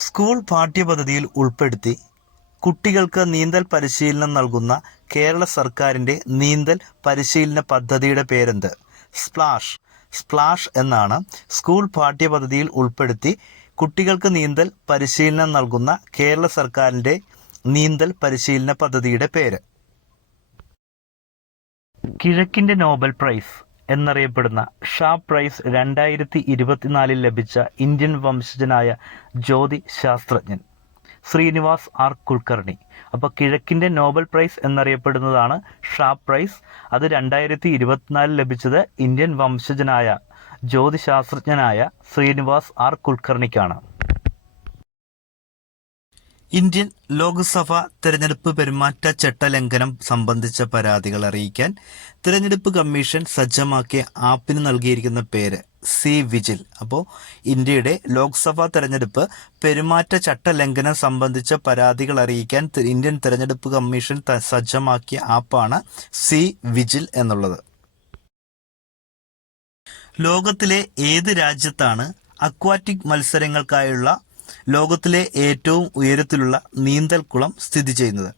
School പാഠ്യപദ്ധതിയിൽ ഉൾപ്പെടുത്തി കുട്ടികൾക്ക് നീന്തൽ പരിശീലനം നൽകുന്ന കേരള സർക്കാരിന്റെ നീന്തൽ പരിശീലന പദ്ധതിയുടെ പേരെന്ത്? സ്പ്ലാഷ്. സ്പ്ലാഷ് എന്നാണ് സ്കൂൾ പാഠ്യപദ്ധതിയിൽ ഉൾപ്പെടുത്തി കുട്ടികൾക്ക് നീന്തൽ പരിശീലനം നൽകുന്ന കേരള സർക്കാരിന്റെ നീന്തൽ പരിശീലന പദ്ധതിയുടെ പേര്. കിഴക്കിന്റെ നോബൽ പ്രൈസ്. എന്നറിയപ്പെടുന്ന ഷാ പ്രൈസ് രണ്ടായിരത്തി ഇരുപത്തിനാലിൽ ലഭിച്ച ഇന്ത്യൻ വംശജനായ ജ്യോതി ശാസ്ത്രജ്ഞൻ ശ്രീനിവാസ് ആർ കുൽക്കർണി. അപ്പോൾ കിഴക്കിന്റെ നോബൽ പ്രൈസ് എന്നറിയപ്പെടുന്നതാണ് ഷാ പ്രൈസ്. അത് രണ്ടായിരത്തി ഇരുപത്തിനാലിൽ ലഭിച്ചത് ഇന്ത്യൻ വംശജനായ ജ്യോതിശാസ്ത്രജ്ഞനായ ശ്രീനിവാസ് ആർ കുൽക്കർണിക്കാണ്. ഇന്ത്യൻ ലോക്സഭ തെരഞ്ഞെടുപ്പ് പെരുമാറ്റ ചട്ടലംഘനം സംബന്ധിച്ച പരാതികൾ അറിയിക്കാൻ തെരഞ്ഞെടുപ്പ് കമ്മീഷൻ സജ്ജമാക്കിയ ആപ്പിന് നൽകിയിരിക്കുന്ന പേര് സി വിജിൽ. അപ്പോൾ ഇന്ത്യയുടെ ലോക്സഭാ തെരഞ്ഞെടുപ്പ് പെരുമാറ്റ ചട്ടലംഘനം സംബന്ധിച്ച പരാതികൾ അറിയിക്കാൻ ഇന്ത്യൻ തെരഞ്ഞെടുപ്പ് കമ്മീഷൻ സജ്ജമാക്കിയ ആപ്പാണ് സി വിജിൽ എന്നുള്ളത്. ലോകത്തിലെ ഏത് രാജ്യത്താണ് അക്വാറ്റിക് മത്സരങ്ങൾക്കായുള്ള ലോകത്തിലെ ഏറ്റവും ഉയരത്തിലുള്ള നീന്തൽക്കുളം സ്ഥിതി ചെയ്യുന്നത്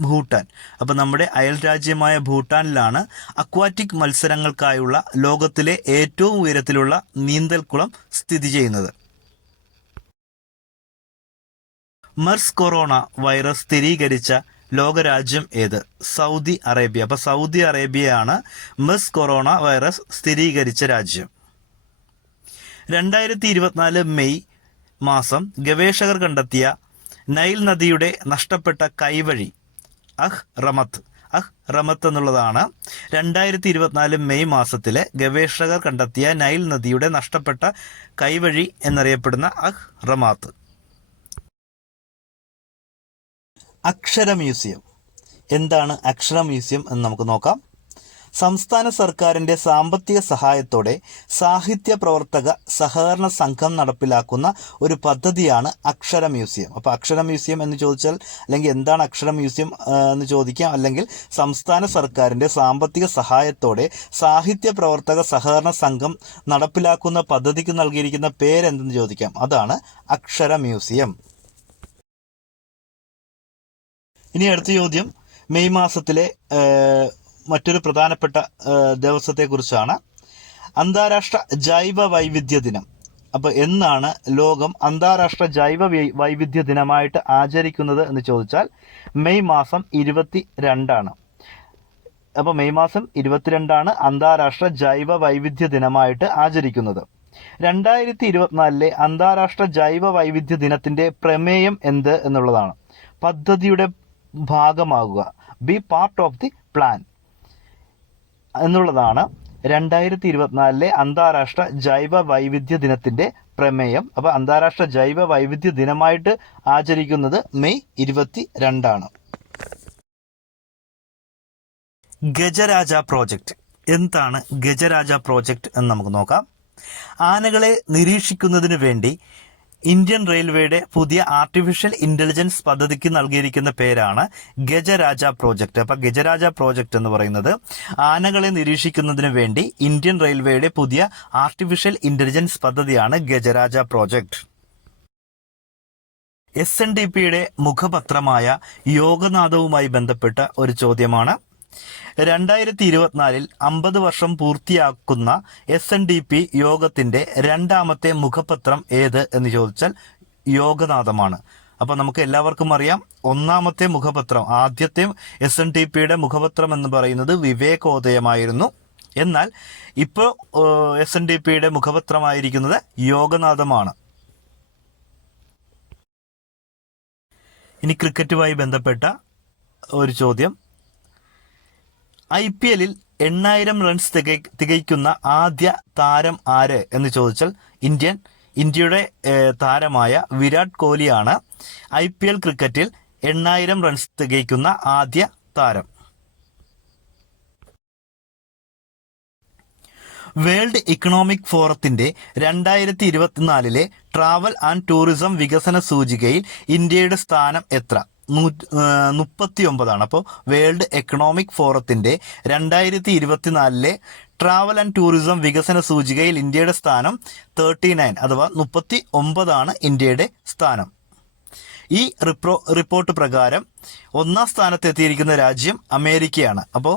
ഭൂട്ടാൻ. അപ്പോൾ നമ്മുടെ അയൽ രാജ്യമായ ഭൂട്ടാനിലാണ് അക്വാറ്റിക് മത്സരങ്ങൾക്കായുള്ള ലോകത്തിലെ ഏറ്റവും ഉയരത്തിലുള്ള നീന്തൽക്കുളം സ്ഥിതി ചെയ്യുന്നത്. മെർസ് കൊറോണ വൈറസ് സ്ഥിരീകരിച്ച ലോകരാജ്യം ഏത്? Saudi Arabia. അപ്പോൾ സൗദി അറേബ്യയാണ് മെർസ് കൊറോണ വൈറസ് സ്ഥിരീകരിച്ച രാജ്യം. രണ്ടായിരത്തി മെയ് മാസം ഗവേഷകർ കണ്ടെത്തിയ നൈൽ നദിയുടെ നഷ്ടപ്പെട്ട കൈവഴി അഹ് റമത്ത്. അഹ് റമത്ത് എന്നുള്ളതാണ് രണ്ടായിരത്തി ഇരുപത്തിനാല് മെയ് മാസത്തിലെ ഗവേഷകർ കണ്ടെത്തിയ നൈൽ നദിയുടെ നഷ്ടപ്പെട്ട കൈവഴി എന്നറിയപ്പെടുന്ന അഹ് റമാത്ത്. അക്ഷര മ്യൂസിയം. എന്താണ് അക്ഷര മ്യൂസിയം എന്ന് നമുക്ക് നോക്കാം. സംസ്ഥാന സർക്കാരിന്റെ സാമ്പത്തിക സഹായത്തോടെ സാഹിത്യ പ്രവർത്തക സഹകരണ സംഘം നടപ്പിലാക്കുന്ന ഒരു പദ്ധതിയാണ് അക്ഷര മ്യൂസിയം. അപ്പോൾ അക്ഷര മ്യൂസിയം എന്ന് ചോദിച്ചാൽ അല്ലെങ്കിൽ എന്താണ് അക്ഷര മ്യൂസിയം എന്ന് ചോദിക്കാം. അല്ലെങ്കിൽ സംസ്ഥാന സർക്കാരിന്റെ സാമ്പത്തിക സഹായത്തോടെ സാഹിത്യ പ്രവർത്തക സഹകരണ സംഘം നടപ്പിലാക്കുന്ന പദ്ധതിക്ക് നൽകിയിരിക്കുന്ന പേരെന്തെന്ന് ചോദിക്കാം. അതാണ് അക്ഷര മ്യൂസിയം. ഇനി അടുത്ത ചോദ്യം. മെയ് മാസത്തിലെ മറ്റൊരു പ്രധാനപ്പെട്ട ദിവസത്തെക്കുറിച്ചാണ്. അന്താരാഷ്ട്ര ജൈവ വൈവിധ്യ ദിനം. അപ്പോൾ എന്നാണ് ലോകം അന്താരാഷ്ട്ര ജൈവ വൈവിധ്യ ദിനമായിട്ട് ആചരിക്കുന്നത് എന്ന് ചോദിച്ചാൽ മെയ് മാസം ഇരുപത്തി രണ്ടാണ് അപ്പോൾ മെയ് മാസം ഇരുപത്തിരണ്ടാണ് അന്താരാഷ്ട്ര ജൈവ വൈവിധ്യ ദിനമായിട്ട് ആചരിക്കുന്നത്. രണ്ടായിരത്തി ഇരുപത്തിനാലിലെ അന്താരാഷ്ട്ര ജൈവ വൈവിധ്യ ദിനത്തിന്റെ പ്രമേയം എന്ത് എന്നുള്ളതാണ്. പദ്ധതിയുടെ ഭാഗമാകുക. Be part of the plan എന്നുള്ളതാണ് രണ്ടായിരത്തി ഇരുപത്തിനാലിലെ അന്താരാഷ്ട്ര ജൈവ വൈവിധ്യ ദിനത്തിന്റെ പ്രമേയം. അപ്പോൾ അന്താരാഷ്ട്ര ജൈവ വൈവിധ്യ ദിനമായിട്ട് ആചരിക്കുന്നത് മെയ് ഇരുപത്തി രണ്ടാണ് ഗജരാജ പ്രോജക്റ്റ് എന്താണ് ഗജരാജ പ്രോജക്റ്റ് എന്ന് നമുക്ക് നോക്കാം. ആനകളെ നിരീക്ഷിക്കുന്നതിന് വേണ്ടി ഇന്ത്യൻ റെയിൽവേയുടെ പുതിയ ആർട്ടിഫിഷ്യൽ ഇന്റലിജൻസ് പദ്ധതിക്ക് നൽകിയിരിക്കുന്ന പേരാണ് ഗജരാജ പ്രോജക്റ്റ് അപ്പൊ ഗജരാജ പ്രോജക്റ്റ് എന്ന് പറയുന്നത് ആനകളെ നിരീക്ഷിക്കുന്നതിന് വേണ്ടി ഇന്ത്യൻ റെയിൽവേയുടെ പുതിയ ആർട്ടിഫിഷ്യൽ ഇന്റലിജൻസ് പദ്ധതിയാണ് Gajaraja project S N D പിയുടെ മുഖപത്രമായ യോഗനാഥവുമായി ബന്ധപ്പെട്ട ഒരു ചോദ്യമാണ്. രണ്ടായിരത്തി ഇരുപത്തിനാലിൽ അമ്പത് വർഷം പൂർത്തിയാക്കുന്ന എസ് എൻ ഡി പി യോഗത്തിന്റെ രണ്ടാമത്തെ മുഖപത്രം ഏത് എന്ന് ചോദിച്ചാൽ യോഗനാഥമാണ്. അപ്പൊ നമുക്ക് എല്ലാവർക്കും അറിയാം ഒന്നാമത്തെ മുഖപത്രം ആദ്യത്തെ എസ് എൻ ഡി പിയുടെ മുഖപത്രം എന്ന് പറയുന്നത് വിവേകോദയമായിരുന്നു. എന്നാൽ ഇപ്പോൾ എസ് എൻ ഡി പിയുടെ മുഖപത്രമായിരിക്കുന്നത് യോഗനാഥമാണ്. ഇനി ക്രിക്കറ്റുമായി ബന്ധപ്പെട്ട ഒരു ചോദ്യം. ഐ പി എല്ലിൽ എണ്ണായിരം റൺസ് തികൈ തികയ്ക്കുന്ന ആദ്യ താരം ആര് എന്ന് ചോദിച്ചാൽ ഇന്ത്യൻ ഇന്ത്യയുടെ താരമായ വിരാട് കോഹ്ലിയാണ് ഐ പി എൽ ക്രിക്കറ്റിൽ എണ്ണായിരം റൺസ് തികയ്ക്കുന്ന ആദ്യ താരം. വേൾഡ് ഇക്കണോമിക് ഫോറത്തിന്റെ രണ്ടായിരത്തി ഇരുപത്തിനാലിലെ ട്രാവൽ ആൻഡ് ടൂറിസം വികസന സൂചികയിൽ ഇന്ത്യയുടെ സ്ഥാനം എത്ര? മുപ്പത്തി ഒമ്പതാണ് അപ്പോൾ വേൾഡ് എക്കണോമിക് ഫോറത്തിന്റെ രണ്ടായിരത്തി ഇരുപത്തിനാലിലെ ട്രാവൽ ആൻഡ് ടൂറിസം വികസന സൂചികയിൽ ഇന്ത്യയുടെ സ്ഥാനം തേർട്ടി നയൻ അഥവാ മുപ്പത്തി ഒമ്പതാണ് ഇന്ത്യയുടെ സ്ഥാനം. ഈ റിപ്രോ റിപ്പോർട്ട് പ്രകാരം ഒന്നാം സ്ഥാനത്ത് എത്തിയിരിക്കുന്ന രാജ്യം അമേരിക്കയാണ്. അപ്പോൾ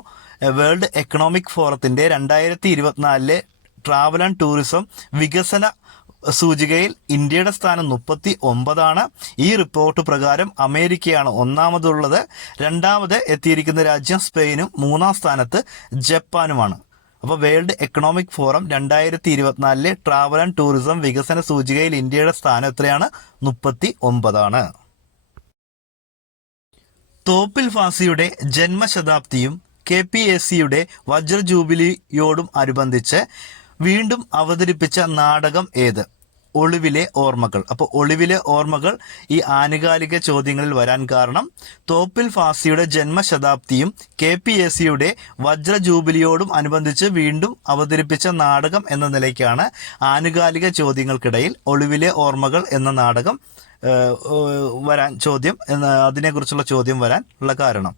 വേൾഡ് എക്കണോമിക് ഫോറത്തിന്റെ രണ്ടായിരത്തി ഇരുപത്തിനാലിലെ ട്രാവൽ ആൻഡ് ടൂറിസം വികസന സൂചികയിൽ ഇന്ത്യയുടെ സ്ഥാനം മുപ്പത്തി ഒമ്പതാണ് ഈ റിപ്പോർട്ട് പ്രകാരം അമേരിക്കയാണ് ഒന്നാമതുള്ളത്. രണ്ടാമത് എത്തിയിരിക്കുന്ന രാജ്യം സ്പെയിനും മൂന്നാം സ്ഥാനത്ത് ജപ്പാനുമാണ്. അപ്പോൾ വേൾഡ് എക്കണോമിക് ഫോറം രണ്ടായിരത്തി ഇരുപത്തിനാലിലെ ട്രാവൽ ആൻഡ് ടൂറിസം വികസന സൂചികയിൽ ഇന്ത്യയുടെ സ്ഥാനം എത്രയാണ്? മുപ്പത്തി ഒമ്പതാണ് തോപ്പിൽ ഫാസിയുടെ ജന്മശതാബ്ദിയും കെ പി എസ് സിയുടെ വജ്ര ജൂബിലിയോടും അനുബന്ധിച്ച് വീണ്ടും അവതരിപ്പിച്ച നാടകം ഏത്? ഒളിവിലെ ഓർമ്മകൾ. അപ്പോൾ ഒളിവിലെ ഓർമ്മകൾ ഈ ആനുകാലിക ചോദ്യങ്ങളിൽ വരാൻ കാരണം തോപ്പിൽ ഫാസിയുടെ ജന്മശതാബ്ദിയും കെ പി എസ് സിയുടെ വജ്ര ജൂബിലിയോടും അനുബന്ധിച്ച് വീണ്ടും അവതരിപ്പിച്ച നാടകം എന്ന നിലയ്ക്കാണ് ആനുകാലിക ചോദ്യങ്ങൾക്കിടയിൽ ഒളിവിലെ ഓർമ്മകൾ എന്ന നാടകം വരാൻ ചോദ്യം അതിനെക്കുറിച്ചുള്ള ചോദ്യം വരാൻ ഉള്ള കാരണം.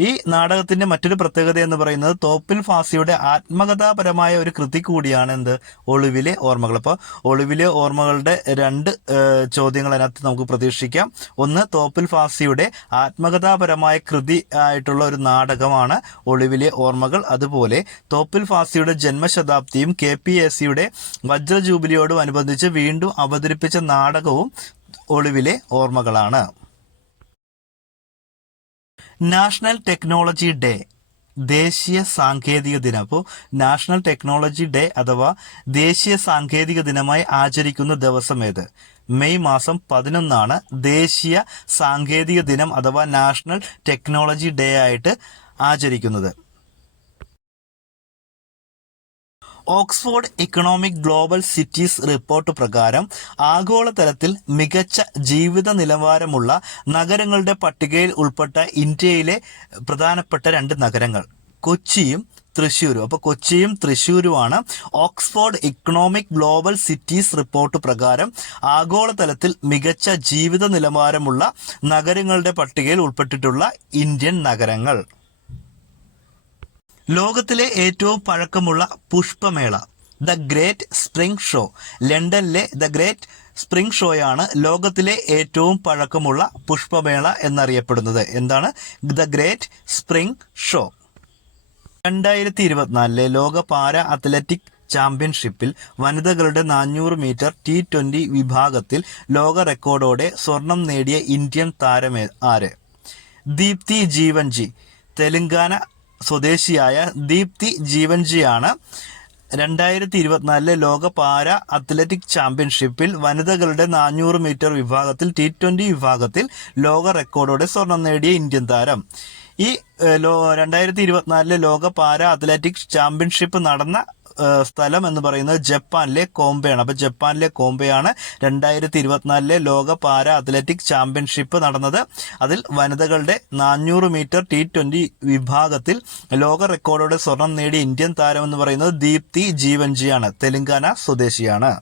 ഈ നാടകത്തിന്റെ മറ്റൊരു പ്രത്യേകത എന്ന് പറയുന്നത് തോപ്പിൽ ഫാസിയുടെ ആത്മകഥാപരമായ ഒരു കൃതി കൂടിയാണ് എന്ത്? ഒളിവിലെ ഓർമ്മകൾ. അപ്പോൾ ഒളിവിലെ ഓർമ്മകളുടെ രണ്ട് ചോദ്യങ്ങൾ അതിനകത്ത് നമുക്ക് പ്രതീക്ഷിക്കാം. ഒന്ന് തോപ്പിൽ ഫാസിയുടെ ആത്മകഥാപരമായ കൃതി ആയിട്ടുള്ള ഒരു നാടകമാണ് ഒളിവിലെ ഓർമ്മകൾ. അതുപോലെ തോപ്പിൽ ഫാസിയുടെ ജന്മശതാബ്ദിയും കെ പി എസ് സിയുടെ വജ്രജൂബിലിയോടും അനുബന്ധിച്ച് വീണ്ടും അവതരിപ്പിച്ച നാടകവും ഒളിവിലെ ഓർമ്മകളാണ്. നാഷണൽ ടെക്നോളജി ഡേ ദേശീയ സാങ്കേതിക ദിനം. അപ്പോൾ നാഷണൽ ടെക്നോളജി ഡേ അഥവാ ദേശീയ സാങ്കേതിക ദിനമായി ആചരിക്കുന്ന ദിവസം ഏത്? മെയ് മാസം പതിനൊന്നാണ് ദേശീയ സാങ്കേതിക ദിനം അഥവാ നാഷണൽ ടെക്നോളജി ഡേ ആയിട്ട് ആചരിക്കുന്നത്. Oxford economic global cities report പ്രകാരം ആഗോളതലത്തിൽ മികച്ച ജീവിത നിലവാരമുള്ള നഗരങ്ങളുടെ പട്ടികയിൽ ഉൾപ്പെട്ട ഇന്ത്യയിലെ പ്രധാനപ്പെട്ട രണ്ട് നഗരങ്ങൾ കൊച്ചിയും തൃശ്ശൂരും. അപ്പോൾ കൊച്ചിയും തൃശ്ശൂരുമാണ് Oxford economic global cities report പ്രകാരം ആഗോളതലത്തിൽ മികച്ച ജീവിത നിലവാരമുള്ള നഗരങ്ങളുടെ പട്ടികയിൽ ഉൾപ്പെട്ടിട്ടുള്ള ഇന്ത്യൻ നഗരങ്ങൾ. ലോകത്തിലെ ഏറ്റവും പഴക്കമുള്ള പുഷ്പമേള ദ ഗ്രേറ്റ് സ്പ്രിംഗ് ഷോ ലണ്ടനിലെ ദ ഗ്രേറ്റ് സ്പ്രിംഗ് ഷോയാണ് ലോകത്തിലെ ഏറ്റവും പഴക്കമുള്ള പുഷ്പമേള എന്നറിയപ്പെടുന്നത്. എന്താണ്? ദ ഗ്രേറ്റ് സ്പ്രിംഗ് ഷോ രണ്ടായിരത്തി ഇരുപത്തിനാലിലെ ലോക പാര അത്ലറ്റിക് ചാമ്പ്യൻഷിപ്പിൽ വനിതകളുടെ നാനൂറ് മീറ്റർ ടി ട്വന്റി വിഭാഗത്തിൽ ലോക റെക്കോർഡോടെ സ്വർണം നേടിയ ഇന്ത്യൻ താരമേ ആര്? ദീപ്തി ജീവൻജി തെലങ്കാന സ്വദേശിയായ ദീപ്തി ജീവൻജിയാണ്. രണ്ടായിരത്തി ഇരുപത്തിനാലിലെ ലോക പാര അത്ലറ്റിക് ചാമ്പ്യൻഷിപ്പിൽ വനിതകളുടെ നാനൂറ് മീറ്റർ വിഭാഗത്തിൽ ടി ട്വന്റി വിഭാഗത്തിൽ ലോക റെക്കോർഡോടെ സ്വർണം നേടിയ ഇന്ത്യൻ താരം. ഈ രണ്ടായിരത്തി ഇരുപത്തിനാലിലെ ലോക പാര അത്ലറ്റിക്സ് ചാമ്പ്യൻഷിപ്പ് നടന്ന സ്ഥലം എന്ന് പറയുന്നത് ജപ്പാനിലെ കോംബെയാണ്. അപ്പോൾ ജപ്പാനിലെ കോംബെയാണ് രണ്ടായിരത്തി ഇരുപത്തിനാലിലെ ലോക പാര അത്ലറ്റിക് ചാമ്പ്യൻഷിപ്പ് നടന്നത്. അതിൽ വനിതകളുടെ നാനൂറ് മീറ്റർ ടി ട്വന്റി വിഭാഗത്തിൽ ലോക റെക്കോർഡോടെ സ്വർണം നേടിയ ഇന്ത്യൻ താരം എന്ന് പറയുന്നത് ദീപ്തി ജീവൻജിയാണ്. തെലങ്കാന സ്വദേശിയാണ്.